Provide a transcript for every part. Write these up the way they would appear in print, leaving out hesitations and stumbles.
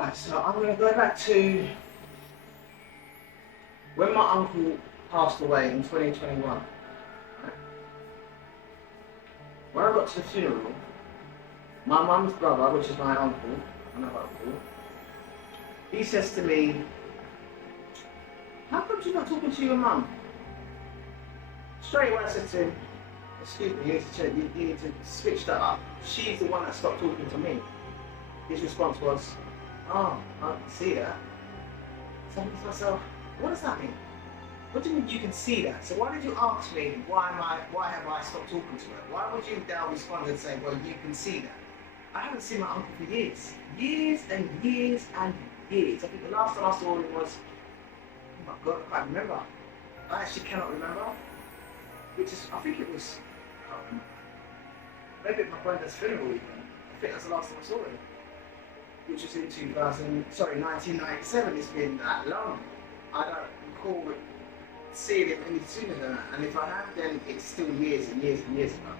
Right, so I'm going to go back to when my uncle passed away in 2021. Right? When I got to the funeral, my mum's brother, which is my uncle, another uncle, he says to me, "How come you're not talking to your mum?" Straight away I said to him, "Excuse me, you need to switch that up. She's the one that stopped talking to me." His response was, "Oh, I can see that." So I thought to myself, what does that mean? What do you mean you can see that? So why did you ask me why have I stopped talking to her? Why would you now respond and say, well, you can see that? I haven't seen my uncle for years. Years and years and years. I think the last time I saw him was, oh my God, I can't remember. I actually cannot remember. I think it was, maybe at my granddad's funeral even. I think that's the last time I saw him. Which was in 1997. It's been that long. I don't recall seeing him any sooner than that. And if I have, then it's still years and years and years ago.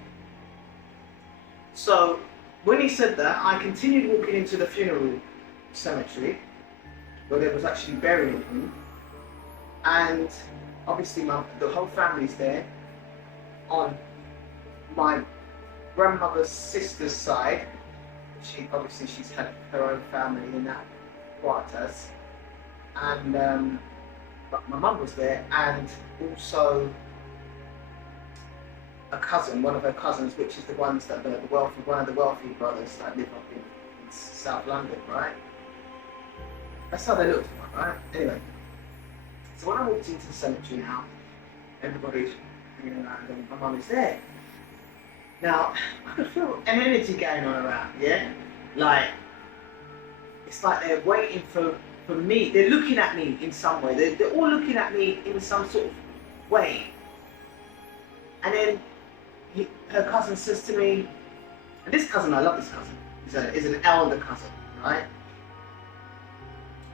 So when he said that, I continued walking into the funeral cemetery where they was actually burying him. And obviously the whole family's there. On my grandmother's sister's side, she's had her own family in that quarters, and but my mum was there, and also a cousin, one of her cousins, which is the ones that one of the wealthy brothers that live up in South London, right? That's how they looked, right? Anyway, so when I walked into the cemetery now, everybody's hanging around and my mum is there. Now, I could feel an energy going on around, yeah? Like, it's like they're waiting for me. They're looking at me in some way. They're all looking at me in some sort of way. And then her cousin says to me, and this cousin, I love this cousin, is an elder cousin, right?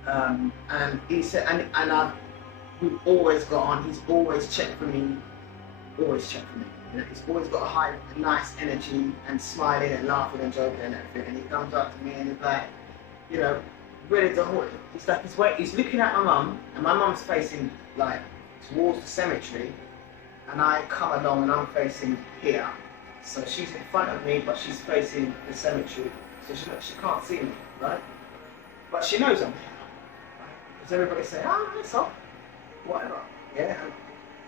And he said, we've always got on, he's always checked for me, always checked for me. You know, he's always got a nice energy and smiling and laughing and joking and everything. And he comes up to me and he's like, you know, ready to hold. It's like he's looking at my mum, and my mum's facing like towards the cemetery, and I come along and I'm facing here. So she's in front of me, but she's facing the cemetery, so she can't see me, right? But she knows I'm here, right? Because everybody's saying, "Oh, that's all, whatever." Yeah. And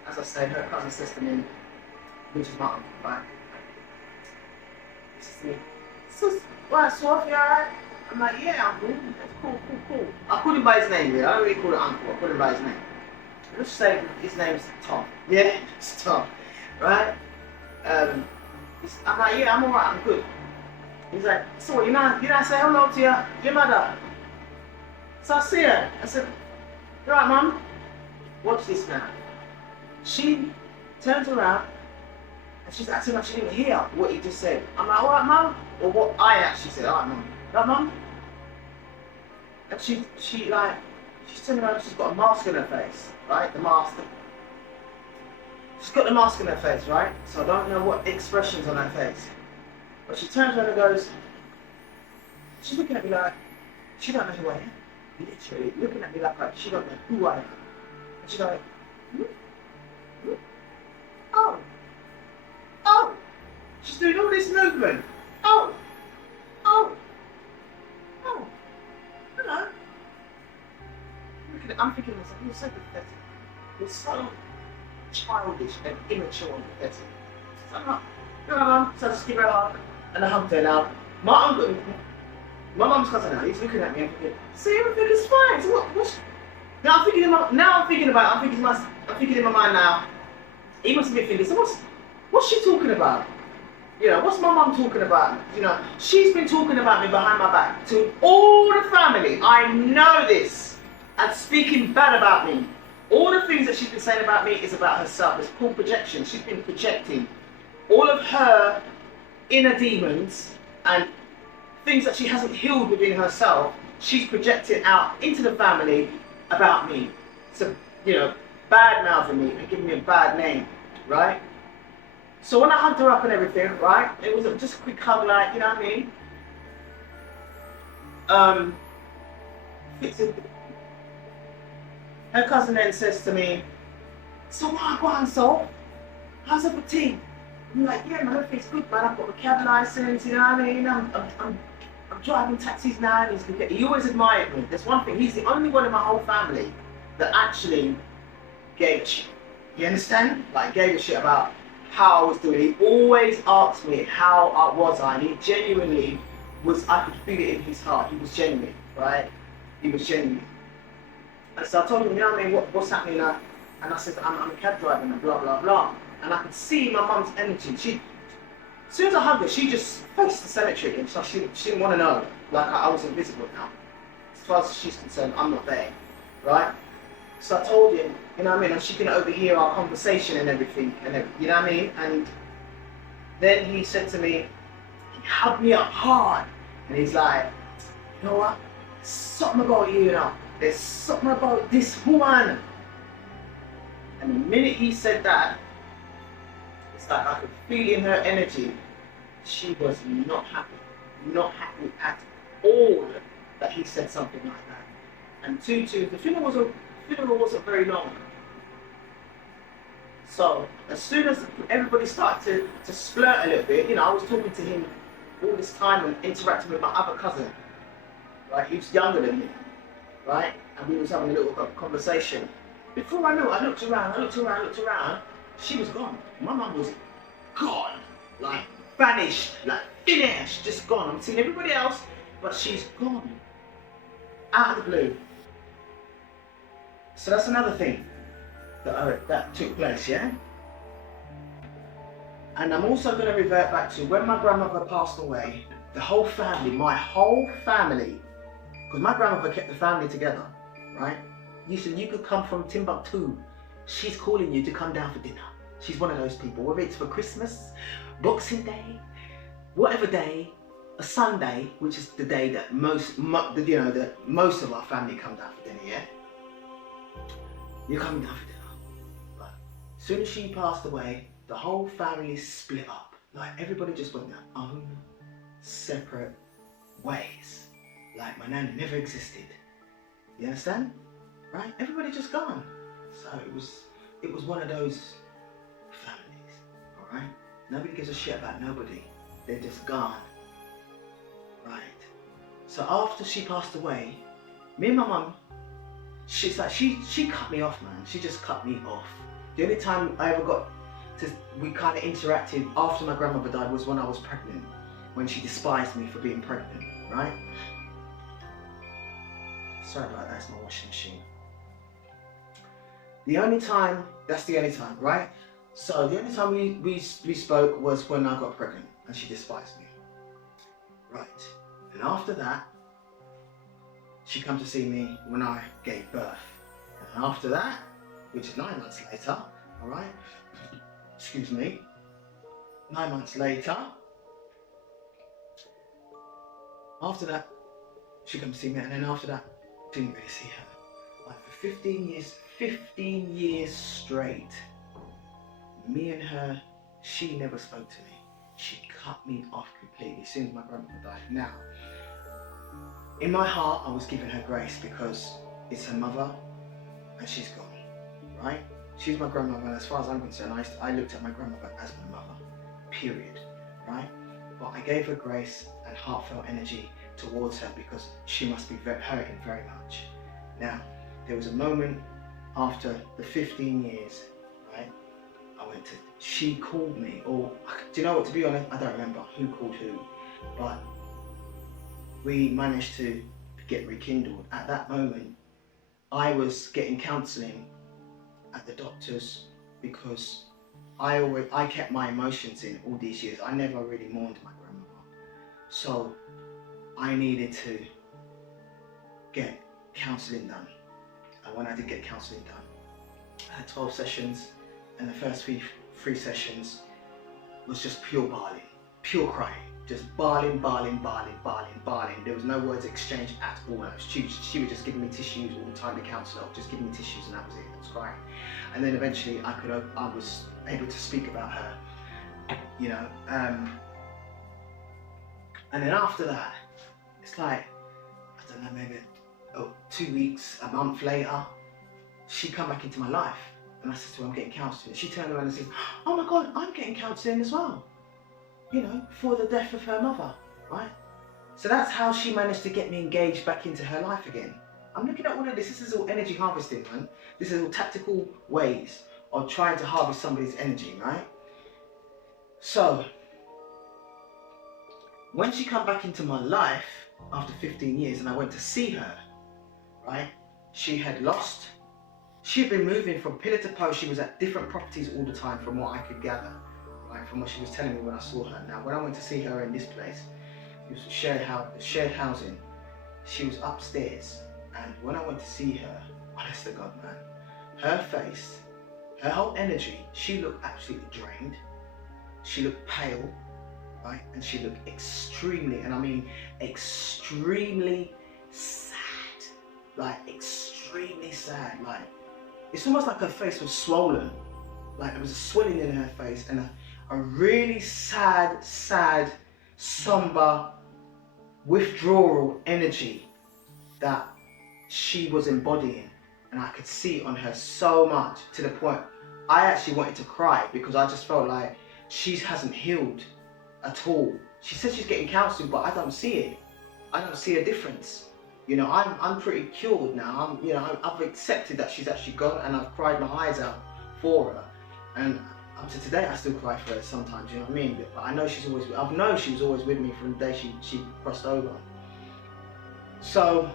as I say, her cousin says to me, which is my uncle, right? She says to me, "Sis, right, Sophie, alright?" I'm like, "Yeah, uncle, that's cool. I call him by his name, yeah. I don't really call it uncle, I call him by his name. Let's say his name's Tom. Yeah, it's Tom, right? I'm like, "Yeah, I'm alright, I'm good." He's like, "So you know, say hello to your mother." So I see her. I said, "You alright, mum?" Watch this now. She turns around and she's acting like she didn't hear what he just said. I'm like, "Alright, mum?" Or what I actually said, "Alright, mum." "Right, mum?" And she's turning around, she's got a mask on her face, right? The mask. She's got the mask on her face, right? So I don't know what expression's on her face. But she turns around and goes, she's looking at me like, she don't know who I am. Literally looking at me like she don't know who I am. And she's like, "Oh. Oh." She's doing all this movement. "Oh. Oh. Oh. Hello." I'm thinking to myself, you're so pathetic. You're so childish and immature and pathetic. So I'm like, "You know, mum." So I just give her a hug and I hugged her now. My mum's cousin now, he's looking at me and thinking, "See, everything is fine. So what's now I'm thinking in my mind now, he must be thinking, so what's she talking about? You know, what's my mum talking about? You know, she's been talking about me behind my back to all the family. I know this. And speaking bad about me. All the things that she's been saying about me is about herself. It's called projection. She's been projecting all of her inner demons and things that she hasn't healed within herself. She's projected out into the family about me. So, you know, bad mouthing me and giving me a bad name, right? So when I hugged her up and everything, right, it was just a quick hug, like, you know what I mean? fits in. Her cousin then says to me, so what, go on, so? How's everything? I'm like, yeah, man, everything's good, man. I've got a cab license, you know what I mean? I'm driving taxis now, and he always admired me. There's one thing, he's the only one in my whole family that actually gave a shit. You understand? Like, gave a shit about how I was doing. He always asked me how was I, and he genuinely was, I could feel it in his heart. He was genuine, right? He was genuine. And so I told him, you know what I mean, what's happening now? And I said, I'm a cab driver and blah, blah, blah. And I could see my mum's energy. As soon as I hugged her, she just faced the cemetery, and so she didn't want to know. Like, I was invisible now. As far as she's concerned, I'm not there, right? So I told him, you know what I mean, and she can overhear our conversation and everything, you know what I mean? And then he said to me, he hugged me up hard, and he's like, you know what? There's something about you, you know? There's something about this woman. And the minute he said that, it's like I could feel in her energy, she was not happy at all that he said something like that. And the funeral wasn't very long. So as soon as everybody started to splurt a little bit, you know, I was talking to him all this time and interacting with my other cousin, right? He was younger than me, right? And we was having a little conversation. Before I knew it, I looked around, she was gone. My mum was gone, like vanished, like finished, just gone. I'm seeing everybody else, but she's gone. Out of the blue. So that's another thing that took place, yeah? And I'm also going to revert back to when my grandmother passed away, the whole family, my whole family, because my grandmother kept the family together, right? You could come from Timbuktu. She's calling you to come down for dinner. She's one of those people, whether it's for Christmas, Boxing Day, whatever day, a Sunday, which is the day that most of our family come down for dinner, yeah? You're coming down for dinner. But as soon as she passed away, the whole family split up. Like, everybody just went their own separate ways. Like, my nan never existed. You understand? Right? Everybody just gone. So it was one of those families, all right? Nobody gives a shit about nobody. They're just gone, right? So after she passed away, me and my mum, she cut me off, man. She just cut me off. The only time I ever we kind of interacted after my grandmother died was when I was pregnant, when she despised me for being pregnant, right? Sorry about that, it's my washing machine. That's the only time, right? So the only time we spoke was when I got pregnant and she despised me. Right. And after that, she came to see me when I gave birth. And after that, which is 9 months later, all right? Excuse me. 9 months later, after that, she came to see me, and then after that, didn't really see her. Like, for 15 years straight, me and her, she never spoke to me. She cut me off completely as soon as my grandmother died. Now, in my heart, I was giving her grace because it's her mother and she's gone, right? She's my grandmother, and as far as I'm concerned, I looked at my grandmother as my mother, period, right? But I gave her grace and heartfelt energy towards her because she must be hurting very much. Now, there was a moment after the 15 years, right? She called me, or do you know what, to be honest, I don't remember who called who, but we managed to get rekindled. At that moment, I was getting counselling at the doctor's because I kept my emotions in all these years. I never really mourned my grandmother. So I needed to get counselling done. And when I did get counselling done, I had 12 sessions, and the first three sessions was just pure bawling, pure crying. Just bawling. There was no words exchanged at all. She was just giving me tissues all the time, the counsellor, just giving me tissues, and that was it. I was crying. And then eventually I was able to speak about her, you know. And then after that, it's like, I don't know, maybe 2 weeks, a month later, she come back into my life. And I said to her, I'm getting counselling. She turned around and said, oh my God, I'm getting counselling as well. You know, for the death of her mother, right? So that's how she managed to get me engaged back into her life again. I'm looking at all of this. This is all energy harvesting, man. This is all tactical ways of trying to harvest somebody's energy, right? So, when she come back into my life after 15 years and I went to see her, right? She had been moving from pillar to post. She was at different properties all the time from what I could gather, right? From what she was telling me when I saw her. Now, when I went to see her in this place, it was shared housing. She was upstairs. And when I went to see her, honest to God, man, her face, her whole energy, she looked absolutely drained. She looked pale, right? And she looked extremely, and I mean extremely sad. Like extremely sad. Like it's almost like her face was swollen. Like there was a swelling in her face and a really sad, somber, withdrawal energy that she was embodying, and I could see it on her so much to the point I actually wanted to cry because I just felt like she hasn't healed at all. She says she's getting counselling, but I don't see it. I don't see a difference. You know, I'm pretty cured now. I've accepted that she's actually gone, and I've cried my eyes out for her. And up to today, I still cry for her sometimes. You know what I mean? But I know I've known she was always with me from the day she crossed over. So.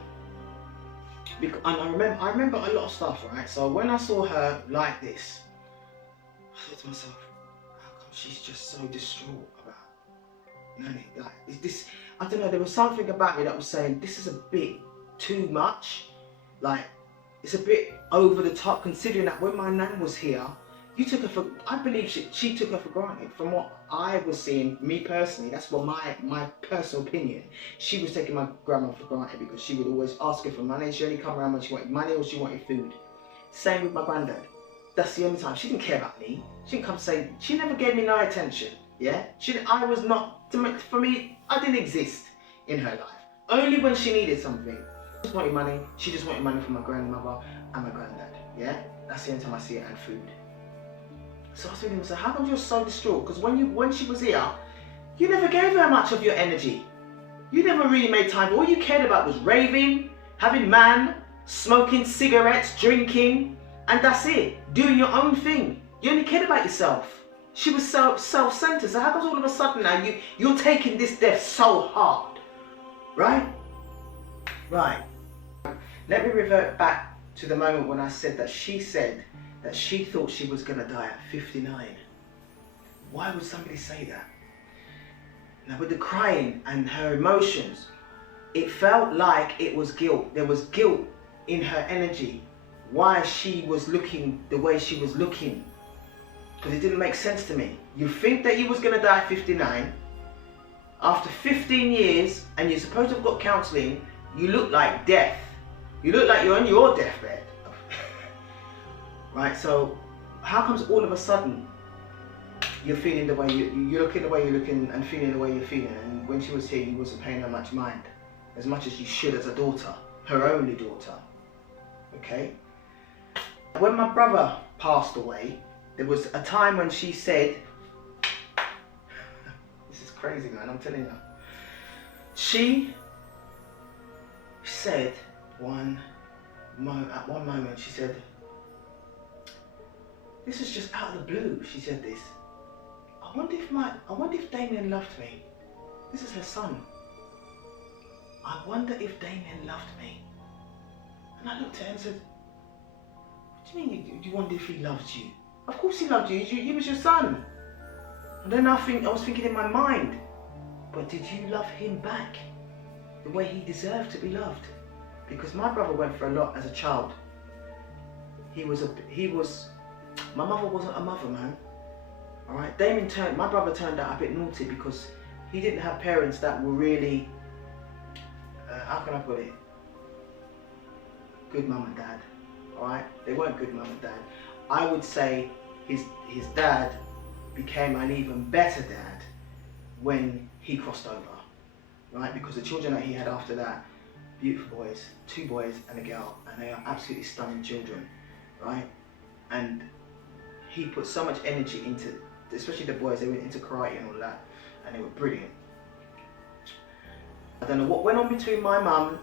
And I remember a lot of stuff, right? So when I saw her like this, I thought to myself, how come she's just so distraught about Nanny? Like, is this, I don't know, there was something about me that was saying, this is a bit too much. Like, it's a bit over the top, considering that when my nan was here, you took her for, I believe she took her for granted. From what I was seeing, me personally, that's what my personal opinion. She was taking my grandma for granted because she would always ask her for money. She only come around when she wanted money or she wanted food. Same with my granddad. That's the only time. She didn't care about me. She didn't come say, she never gave me no attention, yeah? I was not, for me, I didn't exist in her life. Only when she needed something. She just wanted money. She just wanted money from my grandmother and my granddad, yeah? That's the only time I see it, and food. So I was thinking, so how come you're so distraught? Because when she was here, you never gave her much of your energy. You never really made time. All you cared about was raving, having man, smoking cigarettes, drinking, and that's it. Doing your own thing. You only cared about yourself. She was so self-centered. So how comes all of a sudden now you're taking this death so hard? Right? Right. Let me revert back to the moment when I said that she said that she thought she was going to die at 59. Why would somebody say that? Now with the crying and her emotions, it felt like it was guilt. There was guilt in her energy. Why she was looking the way she was looking. Because it didn't make sense to me. You think that you was going to die at 59. After 15 years, and you're supposed to have got counselling, you look like death. You look like you're on your deathbed. Right, so how comes all of a sudden you're feeling the way you're looking the way you're looking and feeling the way you're feeling? And when she was here, you wasn't paying her much mind, as much as you should as a daughter, her only daughter. Okay. When my brother passed away, there was a time when she said, "This is crazy, man. I'm telling you." She said at one moment, she said, this is just out of the blue, she said this. I wonder if Damien loved me. This is her son. I wonder if Damien loved me. And I looked at her and said, what do you mean you wonder if he loved you? Of course he loved you, he was your son. And then I was thinking in my mind, but did you love him back the way he deserved to be loved? Because my brother went through a lot as a child. My mother wasn't a mother, man. Alright, my brother turned out a bit naughty because he didn't have parents that were really, how can I put it? Good mum and dad. Alright, they weren't good mum and dad. I would say his dad became an even better dad when he crossed over. Right, because the children that he had after that beautiful boys, 2 boys and a girl, and they are absolutely stunning children, right? And he put so much energy into, especially the boys, they went into karate and all that, and they were brilliant. I don't know what went on between my mum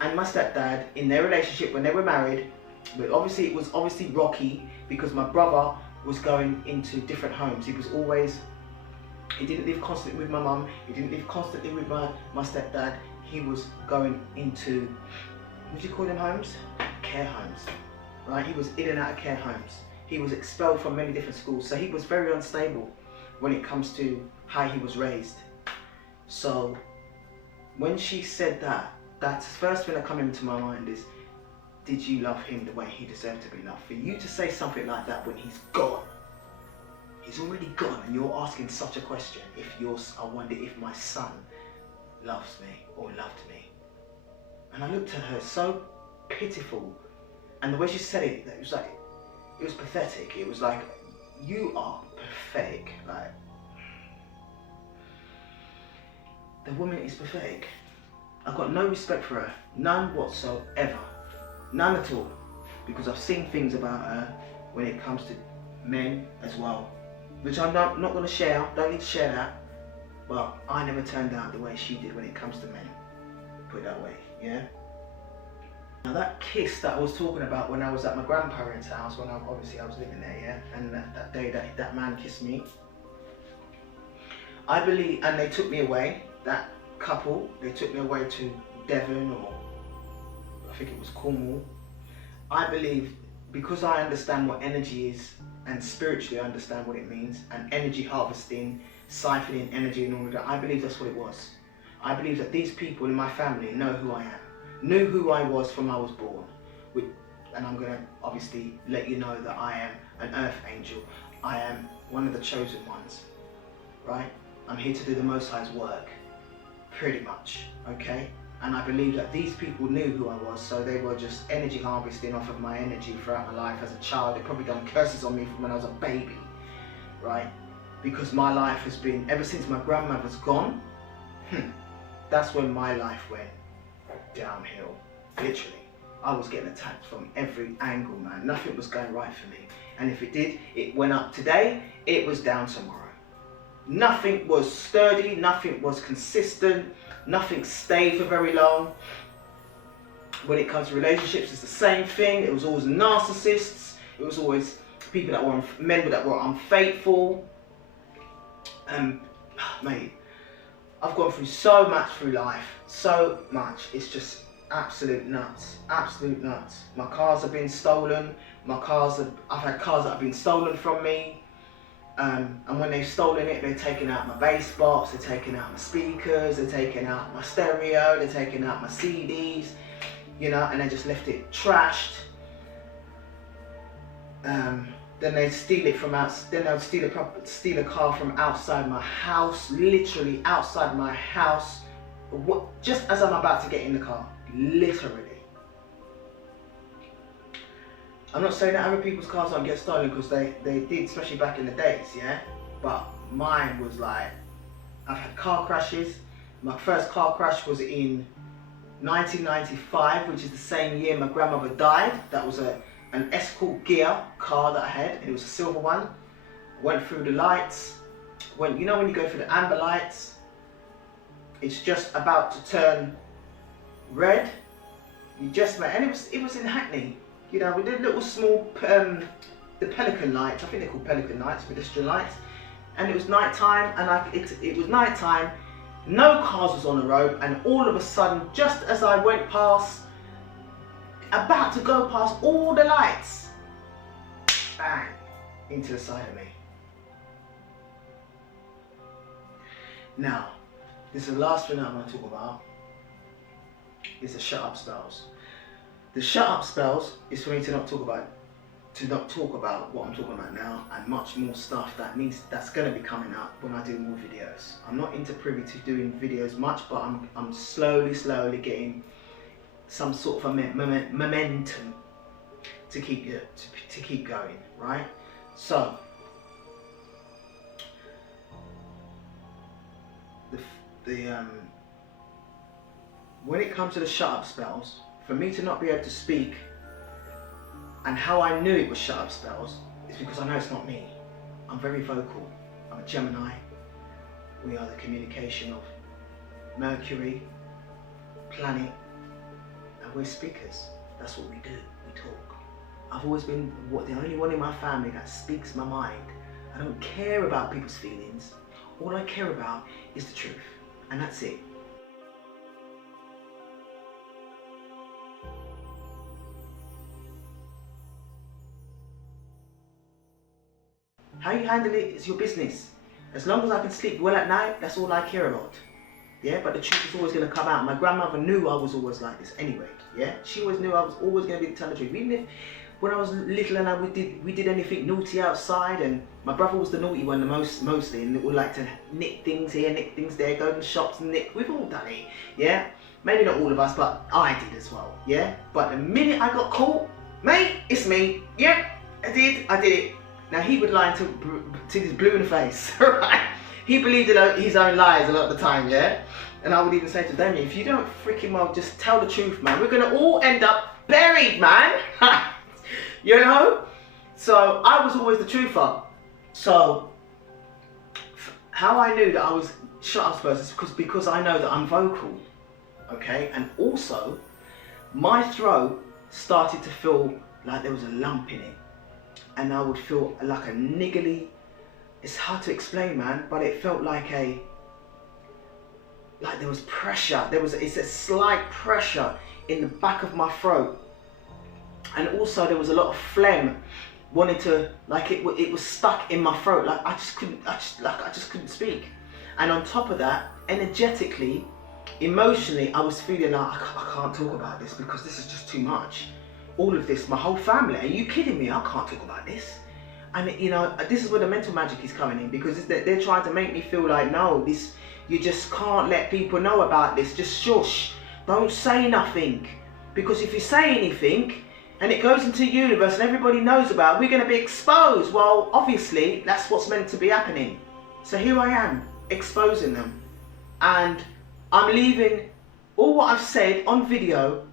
and my stepdad in their relationship when they were married, but obviously it was obviously rocky because my brother was going into different homes. He didn't live constantly with my mum, he didn't live constantly with my stepdad. He was going into, what do you call them homes? Care homes, right? He was in and out of care homes. He was expelled from many different schools, so he was very unstable when it comes to how he was raised. So when she said that, that's the first thing that came into my mind is, did you love him the way he deserved to be loved? For you to say something like that when he's gone, he's already gone, and you're asking such a question. I wonder if my son loves me or loved me. And I looked at her, so pitiful, and the way she said it, it was pathetic. It was like, you are pathetic. Like, the woman is pathetic. I've got no respect for her, none whatsoever, none at all, because I've seen things about her when it comes to men as well, which I'm not going to share. Don't need to share that, but I never turned out the way she did when it comes to men, put it that way, yeah? Now that kiss that I was talking about when I was at my grandparents' house, when I was living there, yeah, and that day that man kissed me, I believe, and they took me away, that couple, they took me away to Devon, or I think it was Cornwall. I believe, because I understand what energy is, and spiritually I understand what it means, and energy harvesting, siphoning energy and all of that, I believe that's what it was. I believe that these people in my family know who I am, knew who I was from I was born. And I'm going to obviously let you know that I am an earth angel. I am one of the chosen ones, right? I'm here to do the Most High's work, pretty much, okay? And I believe that these people knew who I was, so they were just energy harvesting off of my energy throughout my life as a child. They've probably done curses on me from when I was a baby, right? Because my life has been, ever since my grandmother's gone, that's when my life went downhill, literally. I was getting attacked from every angle, man. Nothing was going right for me. And if it did, it went up today, it was down tomorrow. Nothing was sturdy, nothing was consistent, nothing stayed for very long. When it comes to relationships, it's the same thing. It was always narcissists. It was always people that were, men that were unfaithful. Mate, I've gone through so much through life, so much. It's just absolute nuts, absolute nuts. My cars have been stolen. I've had cars that have been stolen from me. And when they've stolen it, they're taking out my bass box, they're taking out my speakers, they're taking out my stereo, they're taking out my CDs, you know, and they just left it trashed. Then they steal it from then they'll steal a car from outside my house, literally outside my house, just as I'm about to get in the car, literally. I'm not saying that other people's cars don't get stolen, because they did, especially back in the days, yeah? But mine was like, I've had car crashes. My first car crash was in 1995, which is the same year my grandmother died. That was an Escort gear car that I had, and it was a silver one. Went through the lights. You know when you go through the amber lights, it's just about to turn red. And it was in Hackney. You know, we did little small, the Pelican lights, I think they're called Pelican lights, pedestrian lights. And it was night time, and it was night time, no cars was on the road, and all of a sudden, just as I went past, about to go past all the lights, bang, into the side of me. Now, this is the last thing I'm going to talk about, is the shut up spells. The shut up spells is for me to not talk about what I'm talking about now, and much more stuff that's going to be coming up when I do more videos. I'm not into privy to doing videos much, but I'm slowly getting some sort of a momentum to keep going, right? So when it comes to the shut up spells, for me to not be able to speak, and how I knew it was shut up spells, is because I know it's not me. I'm very vocal. I'm a Gemini. We are the communication of Mercury, planet, and we're speakers. That's what we do, we talk. I've always been the only one in my family that speaks my mind. I don't care about people's feelings. All I care about is the truth, and that's it. How you handle it is your business. As long as I can sleep well at night, that's all I care about. Yeah, but the truth is always going to come out. My grandmother knew I was always like this anyway. Yeah, she always knew I was always going to be telling the truth. Even if when I was little and we did anything naughty outside, and my brother was the naughty one mostly, and we like to nick things here, nick things there, go to the shops and nick. We've all done it. Yeah, maybe not all of us, but I did as well. Yeah, but the minute I got caught, mate, it's me. Yeah, I did it. Now he would lie to his blue in the face, right? He believed in his own lies a lot of the time, yeah? And I would even say to Damien, if you don't freaking well just tell the truth, man, we're gonna all end up buried, man. You know? So I was always the truther. So how I knew that I was shut up first is because I know that I'm vocal, okay? And also, my throat started to feel like there was a lump in it. And I would feel like a niggly, it's hard to explain, man, but it felt like there was pressure. It's a slight pressure in the back of my throat. And also there was a lot of phlegm wanting to, like it was stuck in my throat. Like I just couldn't speak. And on top of that, energetically, emotionally, I was feeling like I can't talk about this because this is just too much. All of this, my whole family, are you kidding me? I can't talk about this. And you know, this is where the mental magic is coming in, because they're trying to make me feel like, no, you just can't let people know about this. Just shush, don't say nothing. Because if you say anything, and it goes into the universe and everybody knows about it, we're gonna be exposed. Well, obviously, that's what's meant to be happening. So here I am, exposing them. And I'm leaving all what I've said on video,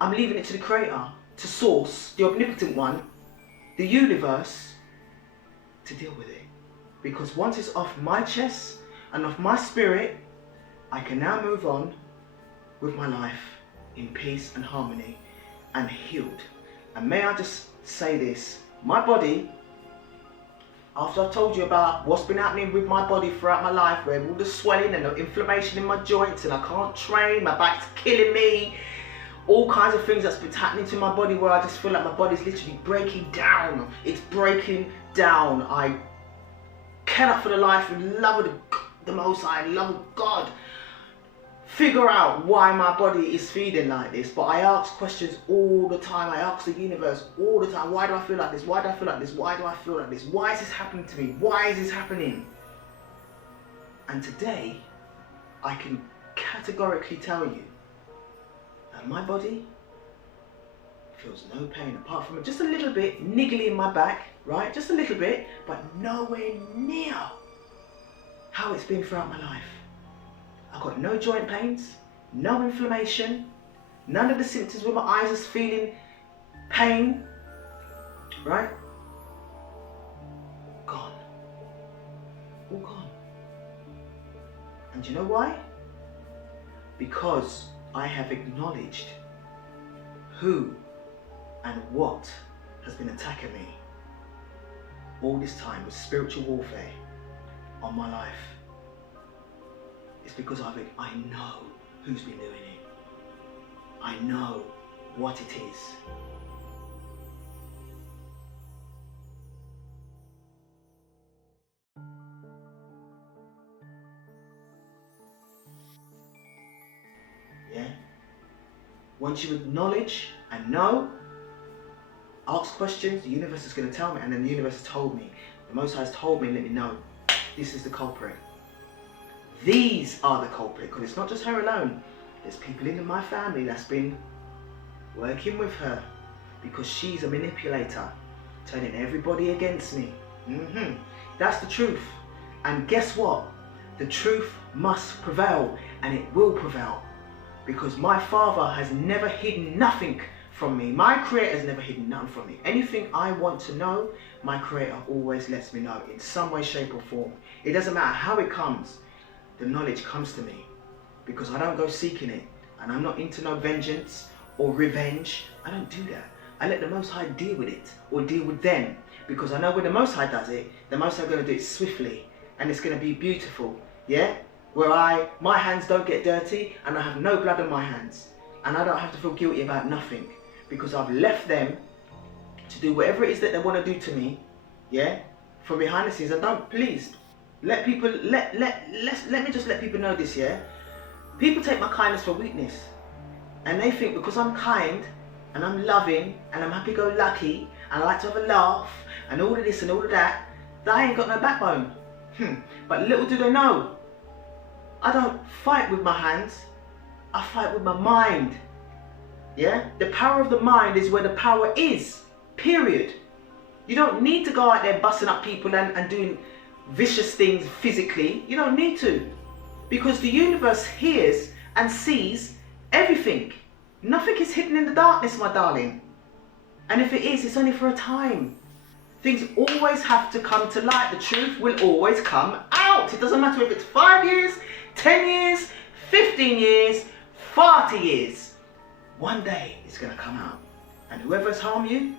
I'm leaving it to the creator, to source, the omnipotent one, the universe, to deal with it. Because once it's off my chest and off my spirit, I can now move on with my life in peace and harmony and healed. And may I just say this, my body, after I've told you about what's been happening with my body throughout my life, where all the swelling and the inflammation in my joints and I can't train, my back's killing me, all kinds of things that's been happening to my body where I just feel like my body's literally breaking down. It's breaking down. I cannot for the life and love of the Most High, love of God, figure out why my body is feeling like this. But I ask questions all the time. I ask the universe all the time, why do I feel like this? Why do I feel like this? Why do I feel like this? Why is this happening to me? Why is this happening? And today, I can categorically tell you that my body feels no pain, apart from just a little bit niggly in my back, right? Just a little bit, but nowhere near how it's been throughout my life. I've got no joint pains, no inflammation, none of the symptoms where my eyes are feeling pain, right? Gone. All gone. And you know why? Because I have acknowledged who and what has been attacking me all this time with spiritual warfare on my life. It's because I know who's been doing it. I know what it is. Yeah? Once you acknowledge and know, ask questions, the universe is going to tell me, and then the universe has told me. The Most High has told me and let me know, this is the culprit. These are the culprit, because it's not just her alone. There's people in my family that's been working with her because she's a manipulator, turning everybody against me. That's the truth. And guess what? The truth must prevail, and it will prevail. because my Father has never hidden nothing from me. My Creator has never hidden nothing from me. Anything I want to know, my Creator always lets me know in some way, shape or form. It doesn't matter how it comes, the knowledge comes to me because I don't go seeking it, and I'm not into no vengeance or revenge. I don't do that. I let the Most High deal with it, or deal with them, because I know when the Most High does it, the Most High is going to do it swiftly, and it's going to be beautiful, yeah? Where my hands don't get dirty, and I have no blood on my hands, and I don't have to feel guilty about nothing, because I've left them to do whatever it is that they want to do to me, yeah? From behind the scenes. And don't, please, let people, let me just let people know this, yeah? People take my kindness for weakness, and they think because I'm kind, and I'm loving, and I'm happy-go-lucky, and I like to have a laugh, and all of this and all of that, that I ain't got no backbone. But little do they know, I don't fight with my hands, I fight with my mind. Yeah? The power of the mind is where the power is, period. You don't need to go out there busting up people and doing vicious things physically. You don't need to, because the universe hears and sees everything. Nothing is hidden in the darkness, my darling. And if it is, it's only for a time. Things always have to come to light. The truth will always come out. It doesn't matter if it's 5 years, 10 years, 15 years, 40 years. One day it's going to come out. And whoever's harmed you,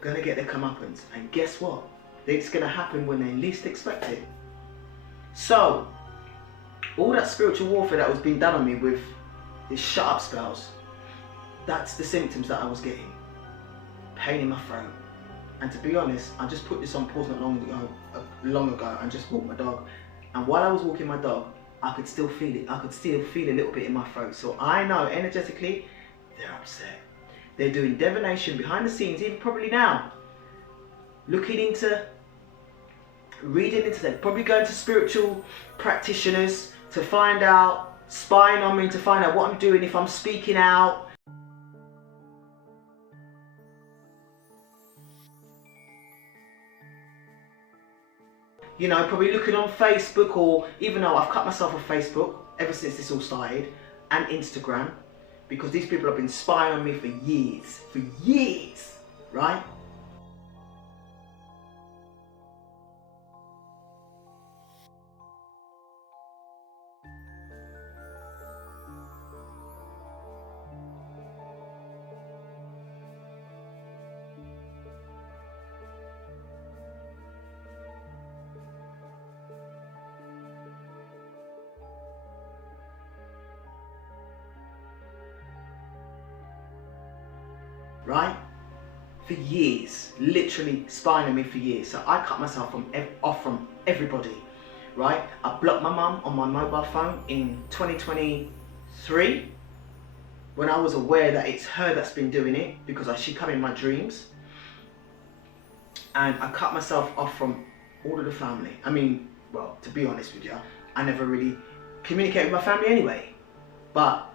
going to get their comeuppance. And guess what? It's going to happen when they least expect it. So, all that spiritual warfare that was being done on me with these shut up spells, that's the symptoms that I was getting. Pain in my throat. And to be honest, I just put this on pause not long ago and just walked my dog. And while I was walking my dog, I could still feel it. I could still feel a little bit in my throat. So I know energetically, they're upset. They're doing divination behind the scenes, even probably now. Looking into, reading into them, probably going to spiritual practitioners to find out, spying on me to find out what I'm doing, if I'm speaking out. You know, probably looking on Facebook, or even though I've cut myself off Facebook ever since this all started, and Instagram, because these people have been spying on me for years, right? Right? For years, literally spying on me for years. So I cut myself off from everybody, right? I blocked my mum on my mobile phone in 2023 when I was aware that it's her that's been doing it, because she come in my dreams. And I cut myself off from all of the family. I mean, well, to be honest with you, I never really communicate with my family anyway. But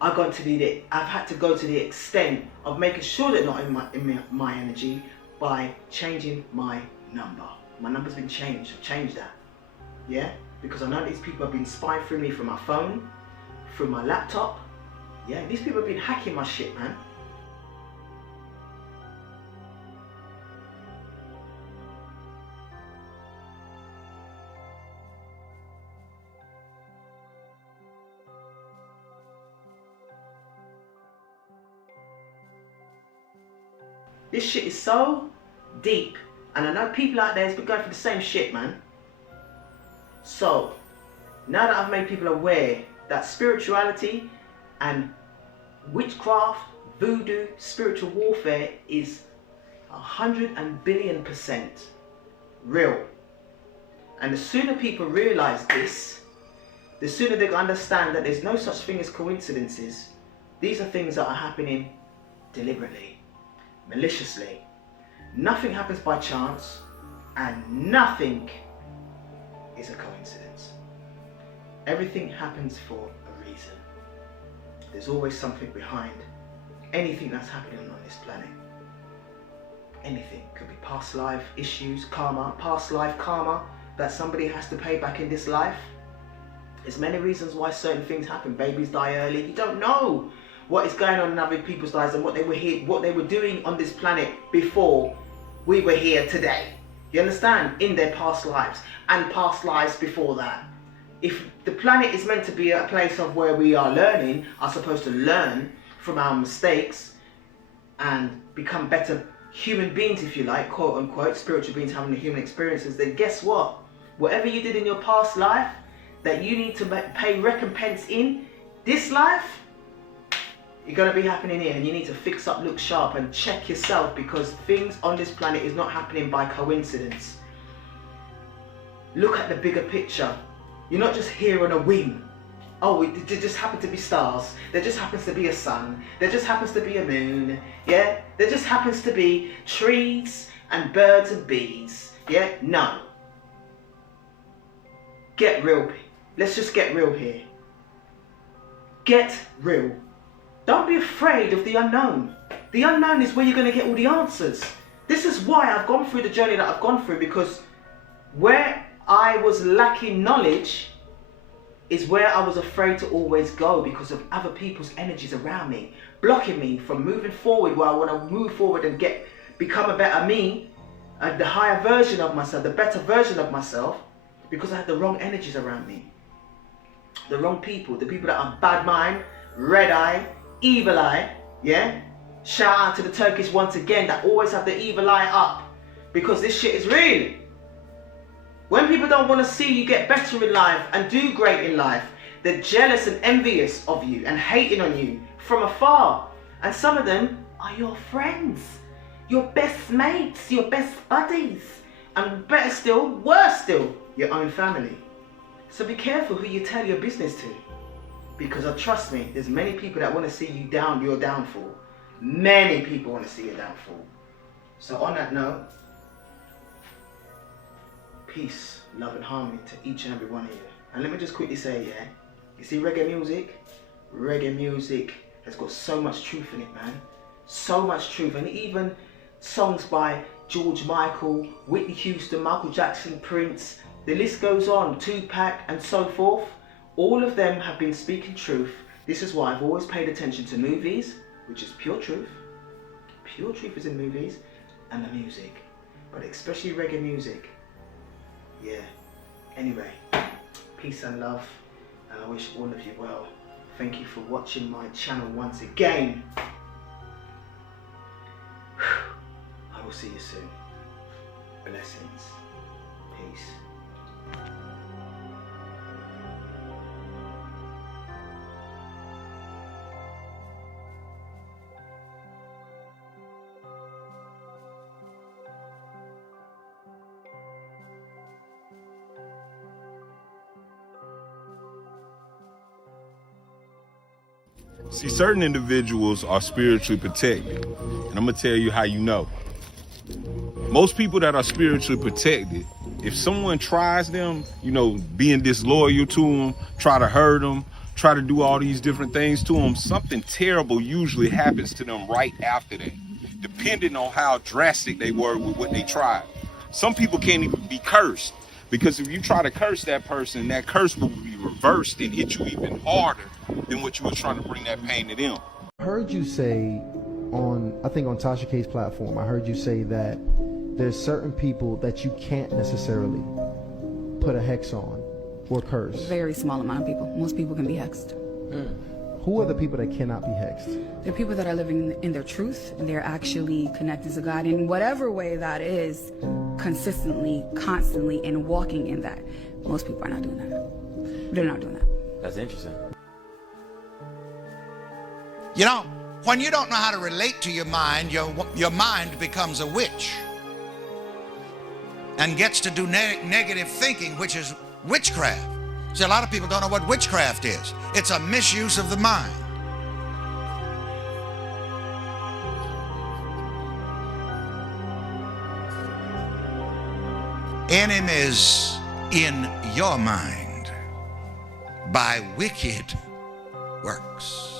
I've had to go to the extent of making sure they're not in my energy by changing my number. My number's been changed. I've changed that. Yeah? Because I know these people have been spying through me from my phone, through my laptop. Yeah, these people have been hacking my shit, man. This shit is so deep, and I know people out there has been going through the same shit, man. So, now that I've made people aware that spirituality and witchcraft, voodoo, spiritual warfare is 100 billion% real. And the sooner people realize this, the sooner they understand that there's no such thing as coincidences. These are things that are happening deliberately, maliciously. Nothing happens by chance, and nothing is a coincidence. Everything happens for a reason. There's always something behind anything that's happening on this planet. Anything. Could be past life issues, karma, past life karma that somebody has to pay back in this life. There's many reasons why certain things happen. Babies die early. You don't know what is going on in other people's lives and what they were doing on this planet before we were here today. You understand? In their past lives and past lives before that. If the planet is meant to be a place of where we are learning, are supposed to learn from our mistakes and become better human beings, if you like, quote unquote, spiritual beings having the human experiences, then guess what? Whatever you did in your past life that you need to pay recompense in this life, you're going to be happening here, and you need to fix up, look sharp, and check yourself, because things on this planet is not happening by coincidence. Look at the bigger picture. You're not just here on a whim. Oh, there just happen to be stars. There just happens to be a sun. There just happens to be a moon. Yeah? There just happens to be trees and birds and bees. Yeah? No. Get real. Let's just get real here. Get real. Don't be afraid of the unknown. The unknown is where you're going to get all the answers. This is why I've gone through the journey that I've gone through, because where I was lacking knowledge is where I was afraid to always go, because of other people's energies around me, blocking me from moving forward where I want to move forward and become a better me, the higher version of myself, the better version of myself, because I had the wrong energies around me. The wrong people, the people that are bad mind, red eye, evil eye, yeah? Shout out to the Turkish once again that always have the evil eye up, because this shit is real. When people don't want to see you get better in life and do great in life, they're jealous and envious of you and hating on you from afar. And some of them are your friends, your best mates, your best buddies, and better still, worse still, your own family. So be careful who you tell your business to, because trust me, there's many people that want to see you down, your downfall. Many people want to see your downfall. So on that note, peace, love and harmony to each and every one of you. And let me just quickly say, yeah, you see reggae music? Reggae music has got so much truth in it, man. So much truth. And even songs by George Michael, Whitney Houston, Michael Jackson, Prince, the list goes on, Tupac and so forth. All of them have been speaking truth. This is why I've always paid attention to movies, which is pure truth. Pure truth is in movies and the music, but especially reggae music. Yeah. Anyway, peace and love, and I wish all of you well. Thank you for watching my channel once again. I will see you soon. Blessings. Peace. See, certain individuals are spiritually protected, and I'm gonna tell you how you know. Most people that are spiritually protected, if someone tries them, you know, being disloyal to them, try to hurt them, try to do all these different things to them, something terrible usually happens to them right after that, depending on how drastic they were with what they tried. Some people can't even be cursed, because if you try to curse that person, that curse will be reversed and hit you even harder than what you were trying to bring that pain to them. I heard you say I think on Tasha K's platform, I heard you say that there's certain people that you can't necessarily put a hex on or curse. Very small amount of people. Most people can be hexed. Who are the people that cannot be hexed? They're people that are living in their truth, and they're actually connected to God in whatever way that is, consistently, constantly, and walking in that. Most people are not doing that. They're not doing that. That's interesting. You know, when you don't know how to relate to your mind becomes a witch and gets to do negative thinking, which is witchcraft. See, a lot of people don't know what witchcraft is. It's a misuse of the mind. Enemies in your mind by wicked works.